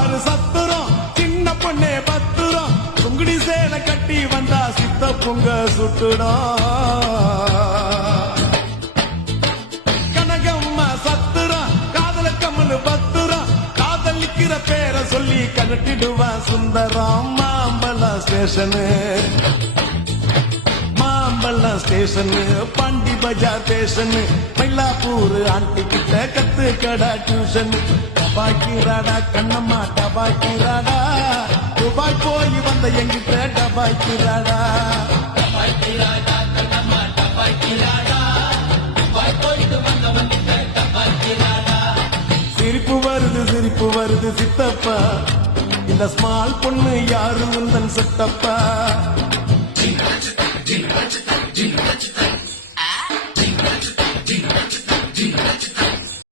பாரு சத்துரம் சின்ன பொண்ணே பத்துரம் சுங்குடி சேலை கட்டி வந்தா சித்த பொங்க சுட்டுடும் கனகம்மா சத்துரம் காதல கம்மல் பத்துரம் காதலிக்கிற பேரை சொல்லி கலட்டிடுவா சுந்தரம் மாம்பழம் ஸ்டேஷனு மாம்பழம் station Pondy Bazaar station Mylapore aunty கிட்ட கத்து கடா டியூஷன் டபாய்க்கிறாடா கண்ணம்மா டபாய்க்கிறாடா துபாய் போய் வந்த எங்கிட்ட டபாய்க்கிறாடா டபாய்க்கிறாடா கண்ணம்மா டபாய்க்கிறாடா துபாய் போயிட்டு வந்த வந்திட்ட டபாய்க்கிறாடா சிரிப்பு வருது சிரிப்பு வருது சித்தப்பா இந்த ஸ்மால் பொண்ணு யாரு உந்தன் சித்தப்பா Ding,